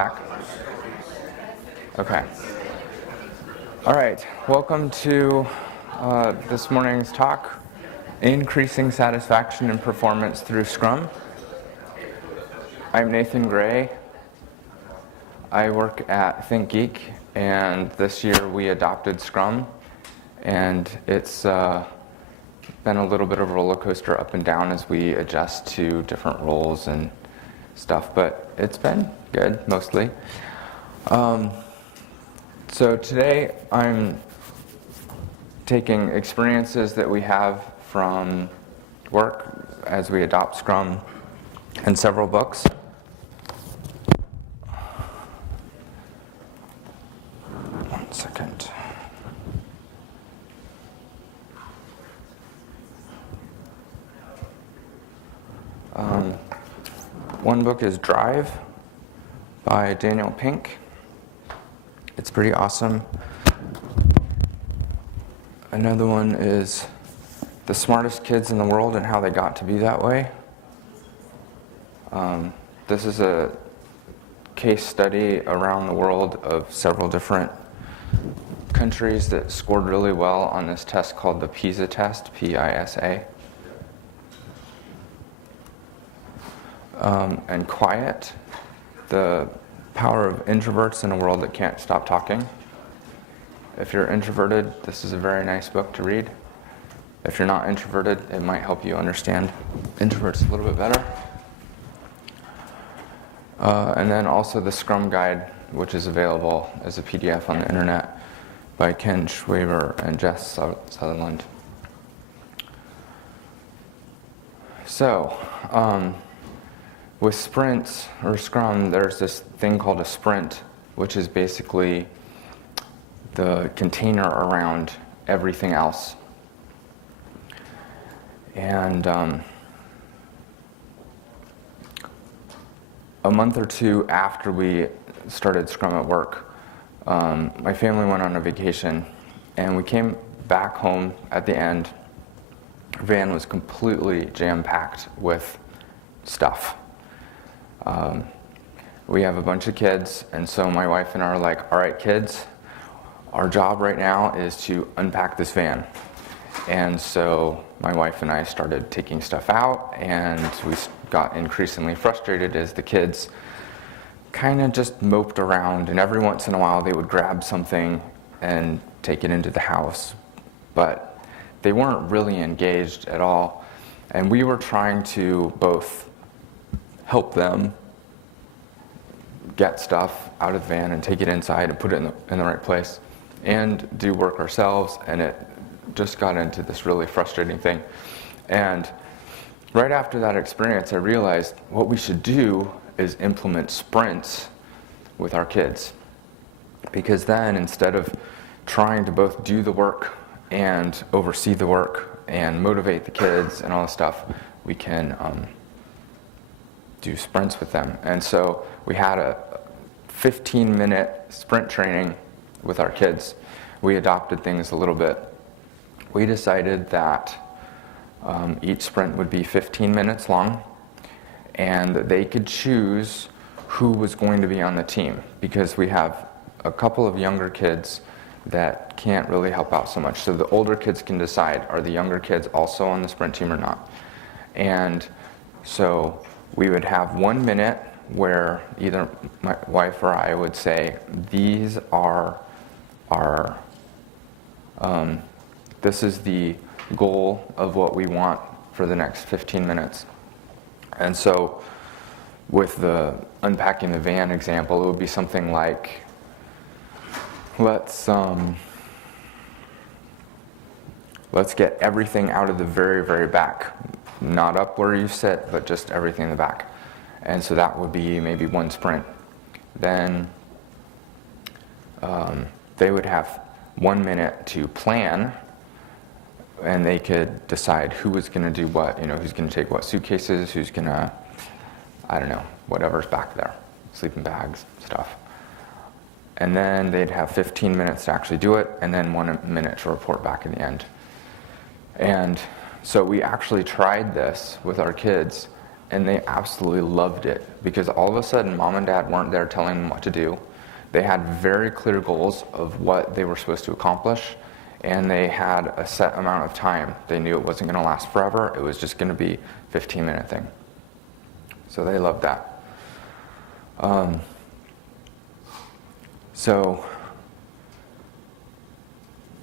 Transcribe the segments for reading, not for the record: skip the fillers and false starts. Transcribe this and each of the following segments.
back? Okay. All right. Welcome to this morning's talk, Increasing Satisfaction and Performance Through Scrum. I'm Nathan Gray. I work at ThinkGeek, and this year we adopted Scrum, and it's been a little bit of a roller coaster up and down as we adjust to different roles and stuff, but it's been good, mostly. So today I'm taking experiences that we have from work as we adopt Scrum and several books. One second. One book is Drive by Daniel Pink. It's pretty awesome. Another one is The Smartest Kids in the World and How They Got to Be That Way. This is a case study around the world of several different countries that scored really well on this test called the PISA test, P-I-S-A. And Quiet, The Power of Introverts in a World That Can't Stop Talking. If you're introverted, this is a very nice book to read. If you're not introverted, it might help you understand introverts a little bit better. And then also the Scrum Guide, which is available as a PDF on the internet by Cain, Schwaber, and Jess Sutherland. So, with sprints or Scrum, there's this thing called a sprint, which is basically the container around everything else. And a month or two after we started Scrum at work, my family went on a vacation, and we came back home at the end. Our van was completely jam-packed with stuff. We have a bunch of kids, and so my wife and I are like, all right, kids, our job right now is to unpack this van. And so my wife and I started taking stuff out, and we got increasingly frustrated as the kids kind of just moped around, and every once in a while they would grab something and take it into the house, but they weren't really engaged at all. And we were trying to both help them get stuff out of the van and take it inside and put it in the right place, and do work ourselves, and it just got into this really frustrating thing. And right after that experience, I realized what we should do is implement sprints with our kids, because then instead of trying to both do the work and oversee the work and motivate the kids and all this stuff, we can do sprints with them. And so we had a 15-minute sprint training with our kids. We adopted things a little bit. We decided that each sprint would be 15 minutes long, and they could choose who was going to be on the team, because we have a couple of younger kids that can't really help out so much. So the older kids can decide, are the younger kids also on the sprint team or not? And so we would have 1 minute where either my wife or I would say, these are our, this is the goal of what we want for the next 15 minutes. And so with the unpacking the van example, it would be something like, let's get everything out of the very, very back. Not up where you sit, but just everything in the back. And so that would be maybe one sprint. Then they would have 1 minute to plan, and they could decide who was going to do what, who's going to take what suitcases, who's going to, whatever's back there, sleeping bags, stuff. And then they'd have 15 minutes to actually do it, and then 1 minute to report back at the end. And so we actually tried this with our kids, and they absolutely loved it because all of a sudden mom and dad weren't there telling them what to do. They had very clear goals of what they were supposed to accomplish, and they had a set amount of time. They knew it wasn't going to last forever. It was just going to be a 15-minute thing. So they loved that. So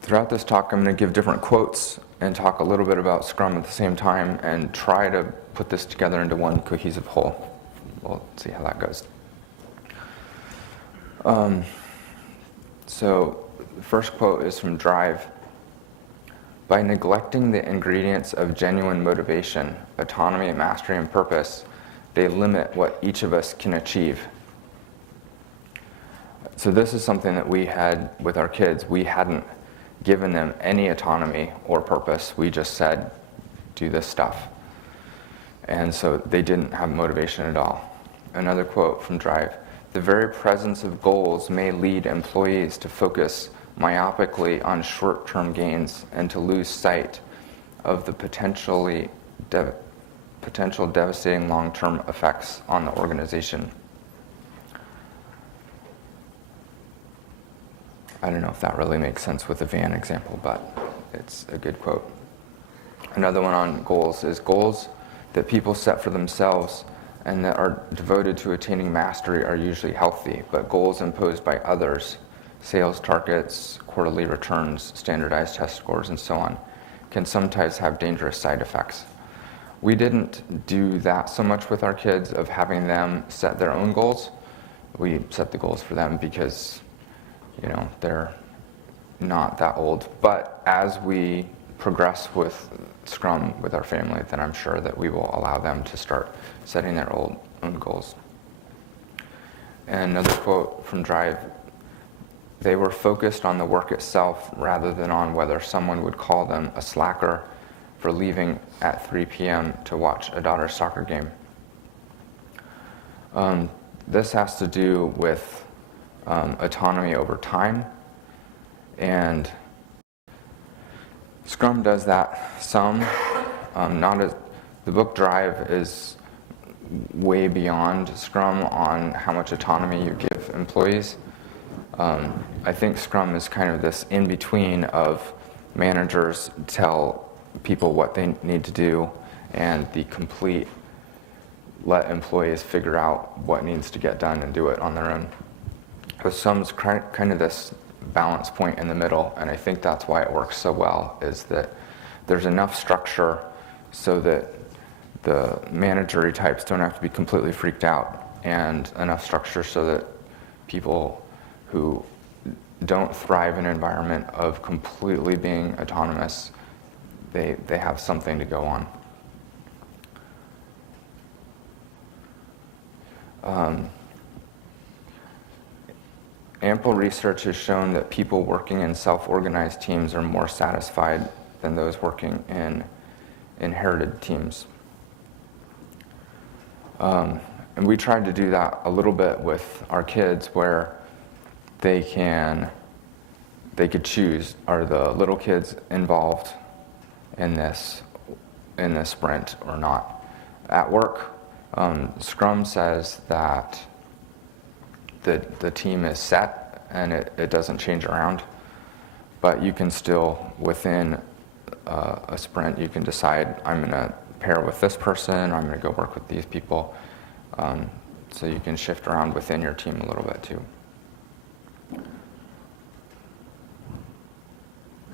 throughout this talk, I'm going to give different quotes and talk a little bit about Scrum at the same time and try to put this together into one cohesive whole. We'll see how that goes. So the first quote is from Drive. By neglecting the ingredients of genuine motivation, autonomy, mastery, and purpose, they limit what each of us can achieve. So this is something that we had with our kids. We hadn't given them any autonomy or purpose. We just said, do this stuff. And so they didn't have motivation at all. Another quote from Drive. The very presence of goals may lead employees to focus myopically on short-term gains and to lose sight of the potential devastating long-term effects on the organization. I don't know if that really makes sense with the van example, but it's a good quote. Another one on goals is goals that people set for themselves and that are devoted to attaining mastery are usually healthy, but goals imposed by others, sales targets, quarterly returns, standardized test scores, and so on, can sometimes have dangerous side effects. We didn't do that so much with our kids of having them set their own goals. We set the goals for them because, they're not that old. But as we progress with Scrum with our family, then I'm sure that we will allow them to start setting their own goals. And another quote from Drive. They were focused on the work itself rather than on whether someone would call them a slacker for leaving at 3 p.m. to watch a daughter's soccer game. This has to do with autonomy over time, and Scrum does that some. The book Drive is way beyond Scrum on how much autonomy you give employees. I think Scrum is kind of this in-between of managers tell people what they need to do and the complete let employees figure out what needs to get done and do it on their own. So Scrum's kind of this balance point in the middle, and I think that's why it works so well, is that there's enough structure so that the managery types don't have to be completely freaked out, and enough structure so that people who don't thrive in an environment of completely being autonomous, they have something to go on. Ample research has shown that people working in self-organized teams are more satisfied than those working in inherited teams. And we tried to do that a little bit with our kids, where they could choose, are the little kids involved in this sprint or not. At work, Scrum says that the team is set and it doesn't change around, but you can still, within a sprint, you can decide, I'm going to pair with this person, or I'm going to go work with these people. So you can shift around within your team a little bit too.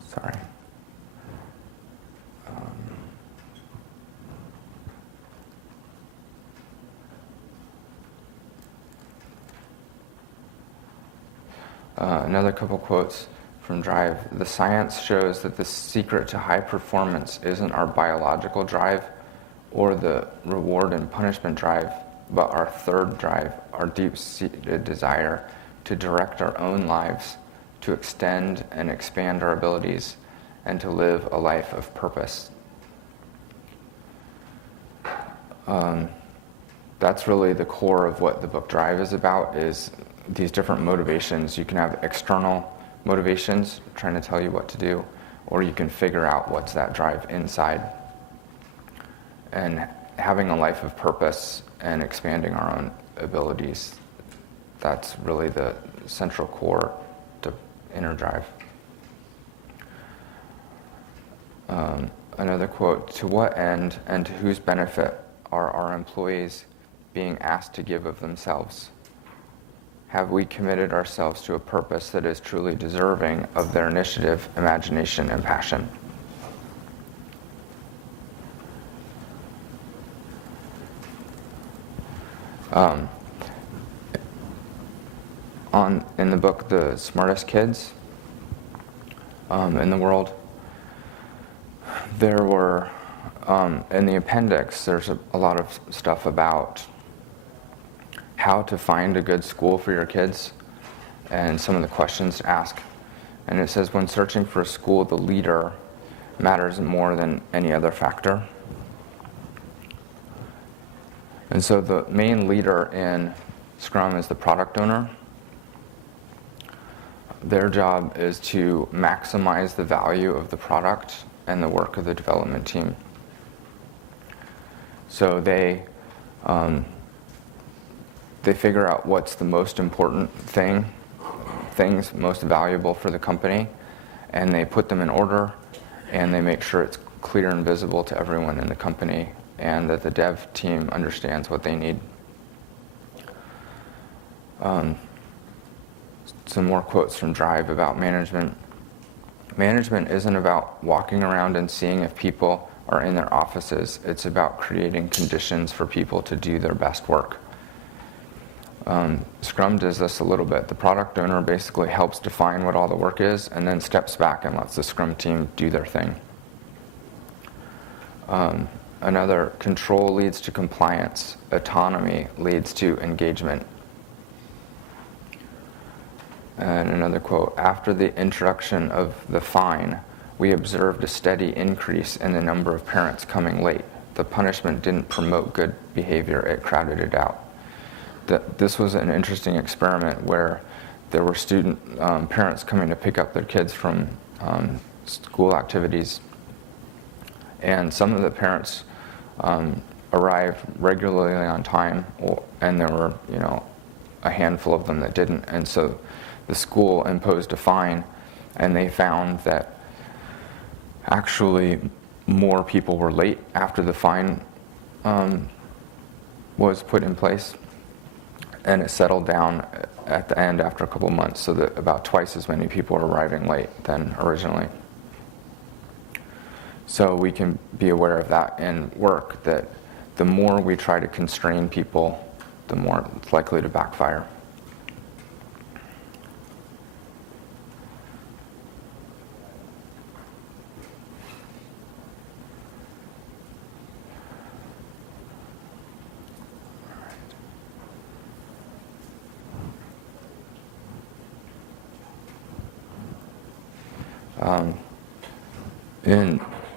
Sorry. Another couple quotes from Drive. The science shows that the secret to high performance isn't our biological drive or the reward and punishment drive, but our third drive, our deep-seated desire to direct our own lives, to extend and expand our abilities, and to live a life of purpose. That's really the core of what the book Drive is about, is these different motivations. You can have external motivations trying to tell you what to do, or you can figure out what's that drive inside. And having a life of purpose and expanding our own abilities. That's really the central core to inner drive. Another quote, "To what end and to whose benefit are our employees being asked to give of themselves? Have we committed ourselves to a purpose that is truly deserving of their initiative, imagination, and passion?" In the book, The Smartest Kids in the World, there were, in the appendix, there's a lot of stuff about how to find a good school for your kids and some of the questions to ask. And it says, when searching for a school, the leader matters more than any other factor. And so the main leader in Scrum is the product owner. Their job is to maximize the value of the product and the work of the development team. So they figure out what's the most important things most valuable for the company, and they put them in order, and they make sure it's clear and visible to everyone in the company, and that the dev team understands what they need. Some more quotes from Drive about management. Management isn't about walking around and seeing if people are in their offices. It's about creating conditions for people to do their best work. Scrum does this a little bit. The product owner basically helps define what all the work is and then steps back and lets the Scrum team do their thing. Another, control leads to compliance. Autonomy leads to engagement. And another quote, after the introduction of the fine, we observed a steady increase in the number of parents coming late. The punishment didn't promote good behavior, it crowded it out. This was an interesting experiment where there were parents coming to pick up their kids from school activities. And some of the parents arrived regularly on time, and there were, a handful of them that didn't. And so the school imposed a fine, and they found that actually more people were late after the fine was put in place, and it settled down at the end after a couple months, so that about twice as many people were arriving late than originally. So we can be aware of that in work, that the more we try to constrain people, the more it's likely to backfire.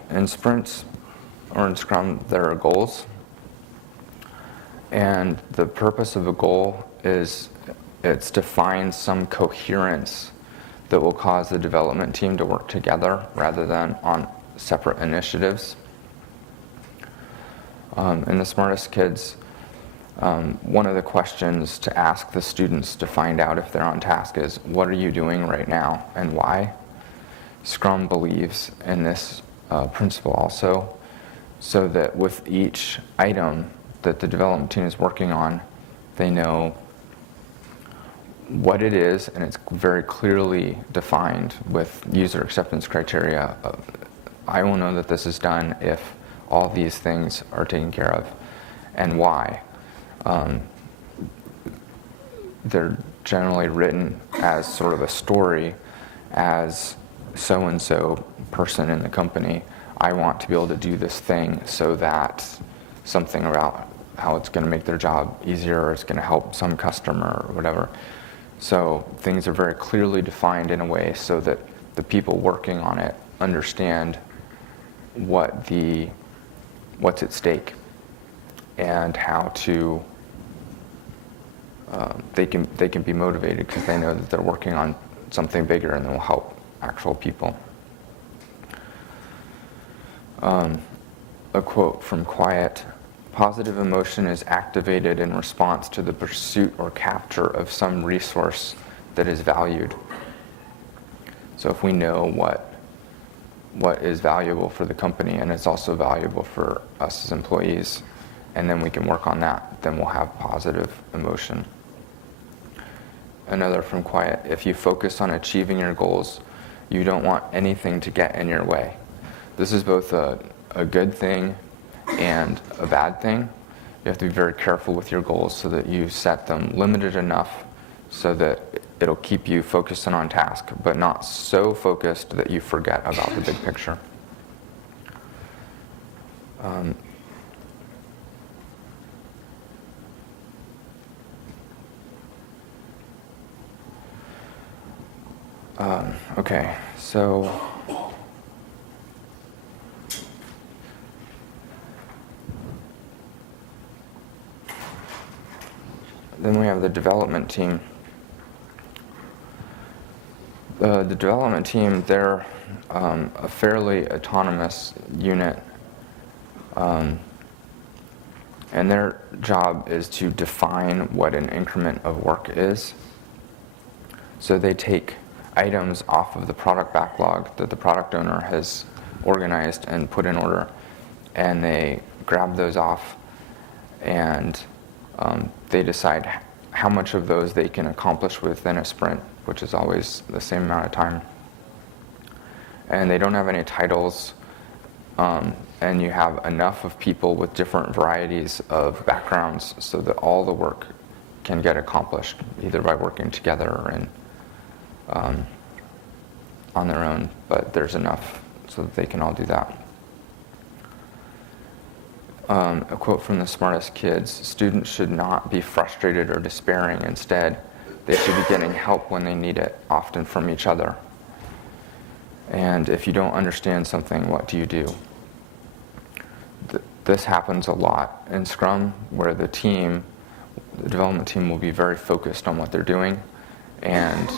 In sprints or in Scrum, there are goals. And the purpose of a goal is it's to find some coherence that will cause the development team to work together rather than on separate initiatives. In the Smartest Kids, one of the questions to ask the students to find out if they're on task is, what are you doing right now and why? Scrum believes in this principle also, so that with each item that the development team is working on, they know what it is, and it's very clearly defined with user acceptance criteria. I will know that this is done if all these things are taken care of, and why. They're generally written as sort of a story, as so-and-so person in the company, I want to be able to do this thing so that something about how it's going to make their job easier, or it's going to help some customer or whatever. So things are very clearly defined in a way so that the people working on it understand what's at stake and how to they can be motivated because they know that they're working on something bigger and that will help actual people. A quote from Quiet Positive emotion is activated in response to the pursuit or capture of some resource that is valued. So if we know what is valuable for the company and it's also valuable for us as employees, and then we can work on that, then we'll have positive emotion. Another from quiet: if you focus on achieving your goals, you don't want anything to get in your way. This is both a good thing and a bad thing. You have to be very careful with your goals so that you set them limited enough so that it'll keep you focused and on task, but not so focused that you forget about the big picture. Okay, so then we have the development team. The development team, they're a fairly autonomous unit, and their job is to define what an increment of work is. So they take items off of the product backlog that the product owner has organized and put in order, and they grab those off, and they decide how much of those they can accomplish within a sprint, which is always the same amount of time. And they don't have any titles, and you have enough of people with different varieties of backgrounds so that all the work can get accomplished, either by working together or on their own, but there's enough so that they can all do that. A quote from The Smartest Kids: students should not be frustrated or despairing. Instead, they should be getting help when they need it, often from each other. And if you don't understand something, what do you do? This happens a lot in Scrum, where the development team will be very focused on what they're doing, and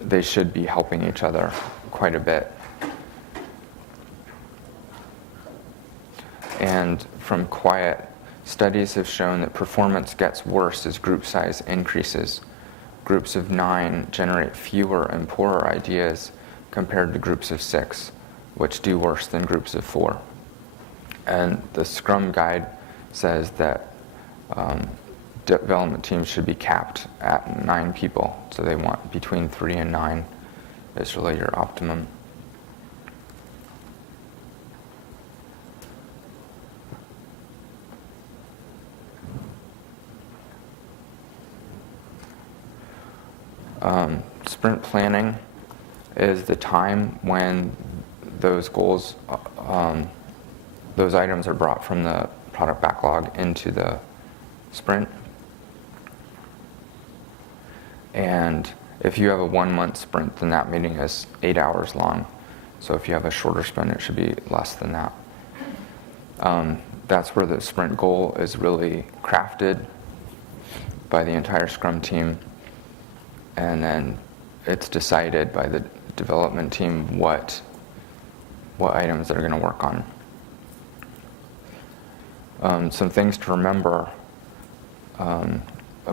they should be helping each other quite a bit. And from quiet, studies have shown that performance gets worse as group size increases. Groups of 9 generate fewer and poorer ideas compared to groups of 6, which do worse than groups of 4. And the Scrum guide says that development teams should be capped at 9 people. So they want between 3 and 9 is really your optimum. Sprint planning is the time when those goals, those items are brought from the product backlog into the sprint. And if you have a 1-month sprint, then that meeting is 8 hours long. So if you have a shorter sprint, it should be less than that. That's where the sprint goal is really crafted by the entire Scrum team. And then it's decided by the development team what items they're going to work on. Some things to remember. A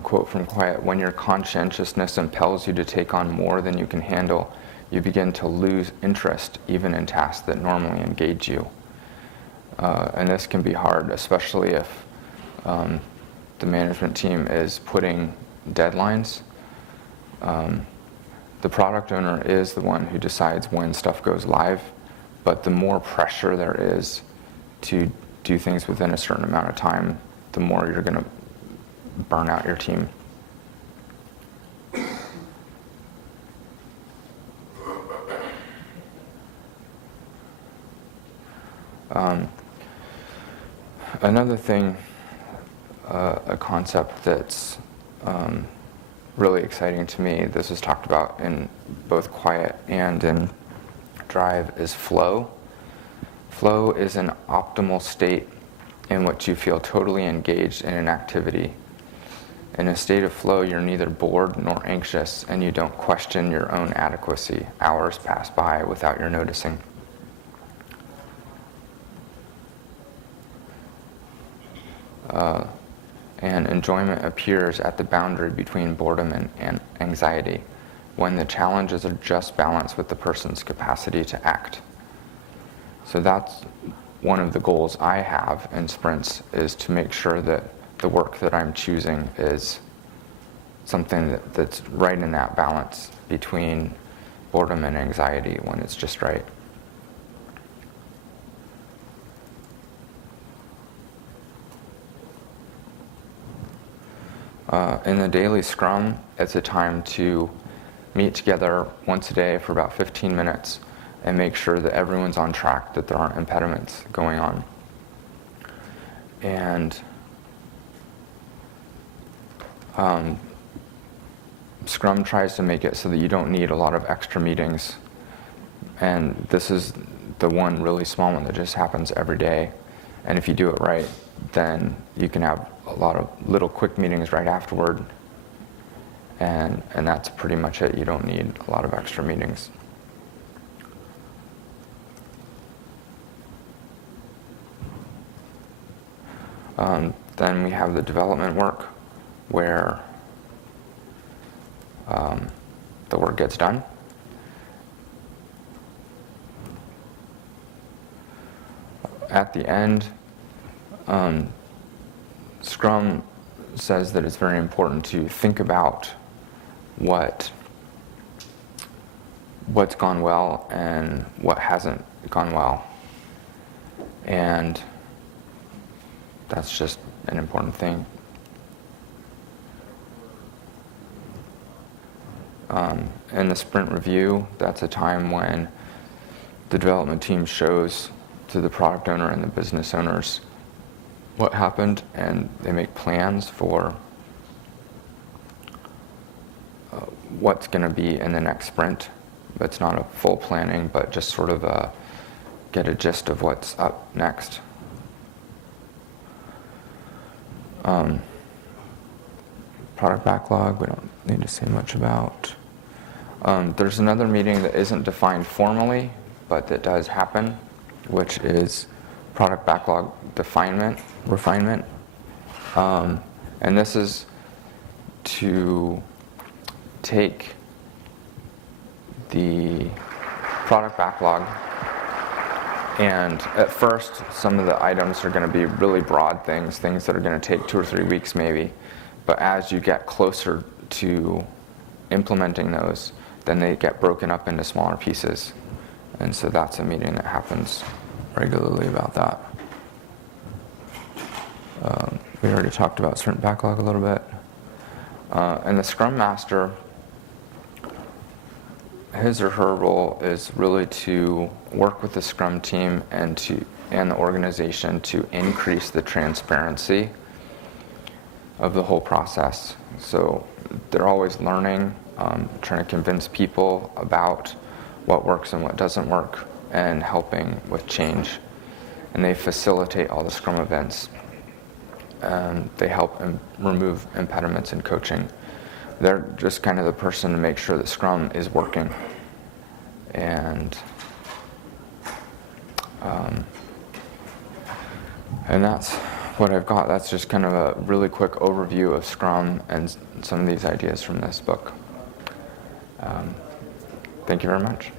quote from Quiet: when your conscientiousness impels you to take on more than you can handle, you begin to lose interest even in tasks that normally engage you. And this can be hard, especially if the management team is putting deadlines. The product owner is the one who decides when stuff goes live, but the more pressure there is to do things within a certain amount of time, the more you're going to burn out your team. Another thing, a concept that's really exciting to me, this is talked about in both Quiet and in Drive, is flow. Flow is an optimal state in which you feel totally engaged in an activity. In a state of flow, you're neither bored nor anxious, and you don't question your own adequacy. Hours pass by without your noticing. and enjoyment appears at the boundary between boredom and anxiety, when the challenges are just balanced with the person's capacity to act. So that's one of the goals I have in sprints, is to make sure that the work that I'm choosing is something that's right in that balance between boredom and anxiety, when it's just right. In the daily Scrum, it's a time to meet together once a day for about 15 minutes and make sure that everyone's on track, that there aren't impediments going on. And Scrum tries to make it so that you don't need a lot of extra meetings. And this is the one really small one that just happens every day. And if you do it right, then you can have a lot of little quick meetings right afterward. And that's pretty much it. You don't need a lot of extra meetings. Then we have the development work, where the work gets done. At the end, Scrum says that it's very important to think about what's gone well and what hasn't gone well. And that's just an important thing. In the sprint review, that's a time when the development team shows to the product owner and the business owners what happened, and they make plans for what's going to be in the next sprint. It's not a full planning, but just sort of get a gist of what's up next. Product backlog, we don't need to say much about. There's another meeting that isn't defined formally, but that does happen, which is product backlog refinement. And this is to take the product backlog, and at first some of the items are going to be really broad things that are going to take 2 or 3 weeks maybe. But as you get closer to implementing those, then they get broken up into smaller pieces. And so that's a meeting that happens regularly about that. We already talked about sprint backlog a little bit. And the Scrum Master, his or her role is really to work with the Scrum team and the organization to increase the transparency of the whole process. So they're always learning, trying to convince people about what works and what doesn't work, and helping with change. And they facilitate all the Scrum events. They help remove impediments in coaching. They're just kind of the person to make sure that Scrum is working. And that's what I've got. That's just kind of a really quick overview of Scrum and some of these ideas from this book. Thank you very much.